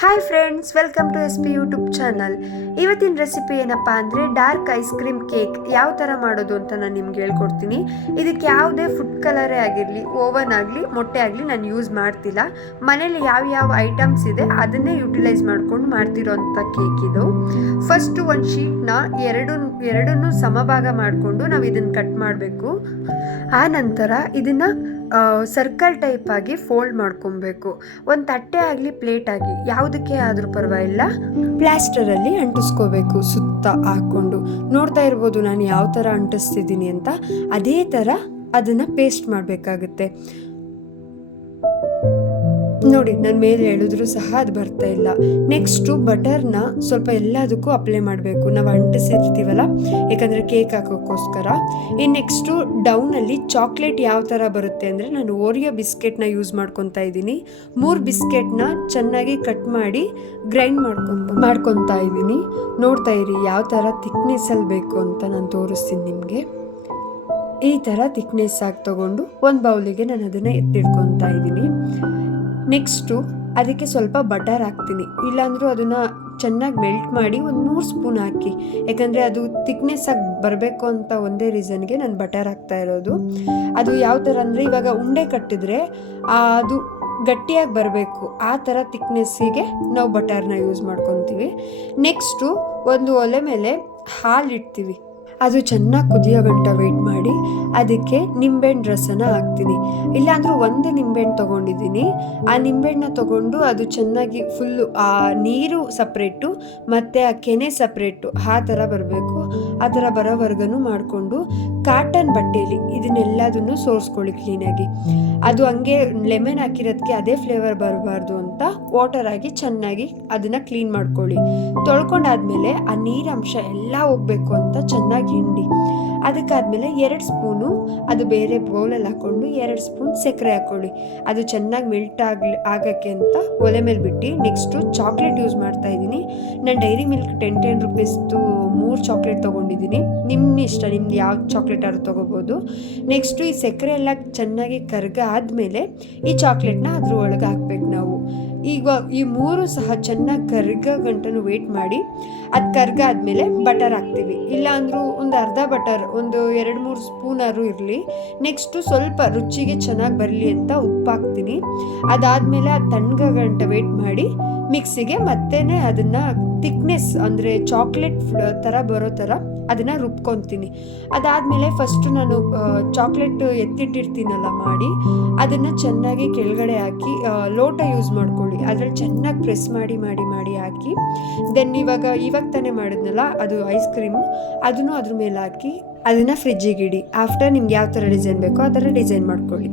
Hi friends welcome to S P YouTube channel ಇವತ್ತಿನ recipe ಏನಪ್ಪ ಅಂದರೆ ಡಾರ್ಕ್ ಐಸ್ ಕ್ರೀಮ್ ಕೇಕ್ ಯಾವ ಥರ ಮಾಡೋದು ಅಂತ ನಾನು ನಿಮ್ಗೆ ಹೇಳ್ಕೊಡ್ತೀನಿ. ಇದಕ್ಕೆ ಯಾವುದೇ ಫುಡ್ ಕಲರೇ ಆಗಿರಲಿ ಓವನ್ ಆಗಲಿ, ಮೊಟ್ಟೆ ಆಗಲಿ ನಾನು ಯೂಸ್ ಮಾಡ್ತಿಲ್ಲ. ಮನೇಲಿ ಯಾವ ಯಾವ ಐಟಮ್ಸ್ ಇದೆ ಅದನ್ನೇ ಯುಟಿಲೈಸ್ ಮಾಡ್ಕೊಂಡು ಮಾಡ್ತಿರೋಂಥ ಕೇಕ್ ಇದು. ಫಸ್ಟು ಒಂದು ಶೀಟ್ನ ಎರಡು, ಎರಡನ್ನೂ ಸಮಭಾಗ ಮಾಡಿಕೊಂಡು ನಾವು ಇದನ್ನು ಕಟ್ ಮಾಡಬೇಕು. ಆ ನಂತರ ಇದನ್ನು ಸರ್ಕಲ್ ಟೈಪ್ ಆಗಿ ಫೋಲ್ಡ್ ಮಾಡ್ಕೊಬೇಕು. ಒಂದು ತಟ್ಟೆ ಆಗಲಿ ಪ್ಲೇಟ್ ಆಗಲಿ, ಯಾವುದಕ್ಕೆ ಆದರೂ ಪರವಾಗಿಲ್ಲ. ಪ್ಲಾಸ್ಟರಲ್ಲಿ ಅಂಟಿಸ್ಕೋಬೇಕು, ಸುತ್ತ ಹಾಕ್ಕೊಂಡು. ನೋಡ್ತಾ ಇರ್ಬೋದು ನಾನು ಯಾವ ಥರ ಅಂಟಿಸ್ತಿದ್ದೀನಿ ಅಂತ. ಅದೇ ಥರ ಅದನ್ನು ಪೇಸ್ಟ್ ಮಾಡಬೇಕಾಗುತ್ತೆ. ನೋಡಿ, ನಾನು ಮೇಲೆ ಹೇಳಿದ್ರು ಸಹ ಅದು ಬರ್ತಾ ಇಲ್ಲ. ನೆಕ್ಸ್ಟು ಬಟರ್ನ ಸ್ವಲ್ಪ ಎಲ್ಲದಕ್ಕೂ ಅಪ್ಲೈ ಮಾಡಬೇಕು. ನಾವು ಅಂಟಿಸಿರ್ತೀವಲ್ಲ ಯಾಕಂದರೆ ಕೇಕ್ ಹಾಕೋಕ್ಕೋಸ್ಕರ. ಇನ್ನು ನೆಕ್ಸ್ಟು ಡೌನಲ್ಲಿ ಚಾಕ್ಲೇಟ್ ಯಾವ ಥರ ಬರುತ್ತೆ ಅಂದರೆ, ನಾನು ಓರಿಯೋ ಬಿಸ್ಕೆಟ್ನ ಯೂಸ್ ಮಾಡ್ಕೊತಾ ಇದ್ದೀನಿ. ಮೂರು ಬಿಸ್ಕೆಟ್ನ ಚೆನ್ನಾಗಿ ಕಟ್ ಮಾಡಿ ಗ್ರೈಂಡ್ ಮಾಡ್ಕೊ ಮಾಡ್ಕೊತಾ ಇದ್ದೀನಿ. ನೋಡ್ತಾ ಇರಿ, ಯಾವ ಥರ ಥಿಕ್ನೆಸ್ಸಲ್ಲಿ ಬೇಕು ಅಂತ ನಾನು ತೋರಿಸ್ತೀನಿ ನಿಮಗೆ. ಈ ಥರ ಥಿಕ್ನೆಸ್ ಆಗಿ ತಗೊಂಡು ಒಂದು ಬೌಲಿಗೆ ನಾನು ಅದನ್ನು ಎತ್ತಿಡ್ಕೊತಾ ಇದ್ದೀನಿ. ನೆಕ್ಸ್ಟು ಅದಕ್ಕೆ ಸ್ವಲ್ಪ ಬಟರ್ ಹಾಕ್ತೀನಿ. ಇಲ್ಲಾಂದರೂ ಅದನ್ನು ಚೆನ್ನಾಗಿ ಮೆಲ್ಟ್ ಮಾಡಿ ಒಂದು ನೂರು ಸ್ಪೂನ್ ಹಾಕಿ. ಯಾಕಂದರೆ ಅದು ಥಿಕ್ನೆಸ್ ಆಗಿ ಬರಬೇಕು ಅಂತ ಒಂದೇ ರೀಸನ್ಗೆ ನಾನು ಬಟರ್ ಹಾಕ್ತಾ ಇರೋದು. ಅದು ಯಾವ ಥರ ಅಂದರೆ ಇವಾಗ ಉಂಡೆ ಕಟ್ಟಿದ್ರೆ ಅದು ಗಟ್ಟಿಯಾಗಿ ಬರಬೇಕು. ಆ ಥರ ತಿಕ್ನೆಸ್ಸಿಗೆ ನಾವು ಬಟರ್ನ ಯೂಸ್ ಮಾಡ್ಕೊತೀವಿ. ನೆಕ್ಸ್ಟು ಒಂದು ಒಲೆ ಮೇಲೆ ಹಾಲು ಇಡ್ತೀವಿ. ಅದು ಚೆನ್ನಾಗಿ ಕುದಿಯೋ ಗಂಟ ವೆಯ್ಟ್ ಮಾಡಿ, ಅದಕ್ಕೆ ನಿಂಬೆಹಣ್ಣು ರಸನ ಹಾಕ್ತೀನಿ. ಇಲ್ಲಾಂದ್ರೆ ಒಂದು ನಿಂಬೆಹಣ್ಣು ತೊಗೊಂಡಿದ್ದೀನಿ. ಆ ನಿಂಬೆಹಣ್ಣನ್ನ ತೊಗೊಂಡು ಅದು ಚೆನ್ನಾಗಿ ಫುಲ್ಲು ಆ ನೀರು ಸಪ್ರೇಟು ಮತ್ತು ಆ ಕೆನೆ ಸಪ್ರೇಟು ಆ ಥರ ಬರಬೇಕು. ಆ ಥರ ಬರೋವರೆಗೂ ಮಾಡಿಕೊಂಡು ಕಾಟನ್ ಬಟ್ಟೆಯಲ್ಲಿ ಇದನ್ನೆಲ್ಲದನ್ನು ಸೋರಿಸ್ಕೊಳ್ಳಿ ಕ್ಲೀನಾಗಿ ಅದು ಹಂಗೆ ಲೆಮನ್ ಹಾಕಿರೋದಕ್ಕೆ ಅದೇ ಫ್ಲೇವರ್ ಬರಬಾರ್ದು ಅಂತ ವಾಟರ್ ಆಗಿ ಚೆನ್ನಾಗಿ ಅದನ್ನು ಕ್ಲೀನ್ ಮಾಡ್ಕೊಳ್ಳಿ. ತೊಳ್ಕೊಂಡಾದ್ಮೇಲೆ ಆ ನೀರಂಶ ಎಲ್ಲ ಹೋಗಬೇಕು ಅಂತ ಚೆನ್ನಾಗಿ ಹಿಂಡಿ. ಅದಕ್ಕಾದ್ಮೇಲೆ ಎರಡು ಸ್ಪೂನು ಅದು ಬೇರೆ ಬೌಲಲ್ಲಿ ಹಾಕ್ಕೊಂಡು ಎರಡು ಸ್ಪೂನ್ ಸಕ್ಕರೆ ಹಾಕ್ಕೊಳ್ಳಿ ಅದು ಚೆನ್ನಾಗಿ ಮೆಲ್ಟ್ ಆಗಲಿ, ಆಗೋಕ್ಕೆ ಅಂತ ಒಲೆ ಮೇಲೆ ಬಿಟ್ಟು ನೆಕ್ಸ್ಟು ಚಾಕ್ಲೇಟ್ ಯೂಸ್ ಮಾಡ್ತಾ ಇದ್ದೀನಿ. ನಾನು ಡೈರಿ ಮಿಲ್ಕ್ ಟೆನ್ ಟೆನ್ ರುಪೀಸ್ದು ಮೂರು ಚಾಕ್ಲೇಟ್ ತೊಗೊಂಡಿದ್ದೀನಿ. ನಿಮ್ಮ ಇಷ್ಟ ನಿಮ್ದು ಯಾವ ಚಾಕ್ಲೇಟ್ ಆದ್ರೂ ತೊಗೋಬೋದು. ನೆಕ್ಸ್ಟು ಈ ಸಕ್ಕರೆ ಎಲ್ಲ ಚೆನ್ನಾಗಿ ಕರ್ಗ ಆದಮೇಲೆ ಈ ಚಾಕ್ಲೇಟ್ನ ಅದ್ರ ಒಳಗೆ ಹಾಕ್ಬೇಕು ನಾವು. ಈಗ ಈ ಮೂರು ಸಹ ಚೆನ್ನಾಗಿ ಕರ್ಗ ಗಂಟನು ವೇಟ್ ಮಾಡಿ. ಅದು ಕರ್ಗ ಆದಮೇಲೆ ಬಟರ್ ಹಾಕ್ತೀವಿ. ಇಲ್ಲಾಂದ್ರೂ ಒಂದು ಅರ್ಧ ಬಟರ್ ಒಂದು ಎರಡು ಮೂರು ಸ್ಪೂನಾರು ಇರಲಿ. ನೆಕ್ಸ್ಟು ಸ್ವಲ್ಪ ರುಚಿಗೆ ಚೆನ್ನಾಗಿ ಬರಲಿ ಅಂತ ಉಪ್ಪು ಹಾಕ್ತೀನಿ. ಅದಾದಮೇಲೆ ಅದು ತಣ್ಣಗ ಗಂಟ ವೇಟ್ ಮಾಡಿ ಮಿಕ್ಸಿಗೆ ಮತ್ತೆ ಅದನ್ನು ತಿಕ್ನೆಸ್ ಅಂದರೆ ಚಾಕ್ಲೇಟ್ ಥರ ಬರೋ ಥರ ಅದನ್ನು ರುಬ್ಕೊತೀನಿ. ಅದಾದಮೇಲೆ ಫಸ್ಟು ನಾನು ಚಾಕ್ಲೇಟ್ ಎತ್ತಿಟ್ಟಿರ್ತೀನಲ್ಲ ಮಾಡಿ, ಅದನ್ನು ಚೆನ್ನಾಗಿ ಕೆಳಗಡೆ ಹಾಕಿ ಲೋಟ ಯೂಸ್ ಮಾಡ್ಕೊಳ್ಳಿ. ಅದ್ರಲ್ಲಿ ಚೆನ್ನಾಗಿ ಪ್ರೆಸ್ ಮಾಡಿ ಮಾಡಿ ಮಾಡಿ ಹಾಕಿ ದೆನ್ ಇವಾಗ ಇವಾಗ ತಾನೇ ಮಾಡಿದ್ನಲ್ಲ ಅದು ಐಸ್ ಕ್ರೀಮು ಅದನ್ನು ಅದ್ರ ಮೇಲೆ ಹಾಕಿ, ಅದನ್ನು ಫ್ರಿಜ್ಜಿಗೆ ಇಡಿ. ಆಫ್ಟರ್ ನಿಮ್ಗೆ ಯಾವ ಥರ ಡಿಸೈನ್ ಬೇಕೋ ಆ ಥರ ಡಿಸೈನ್ ಮಾಡ್ಕೊಳ್ಳಿ.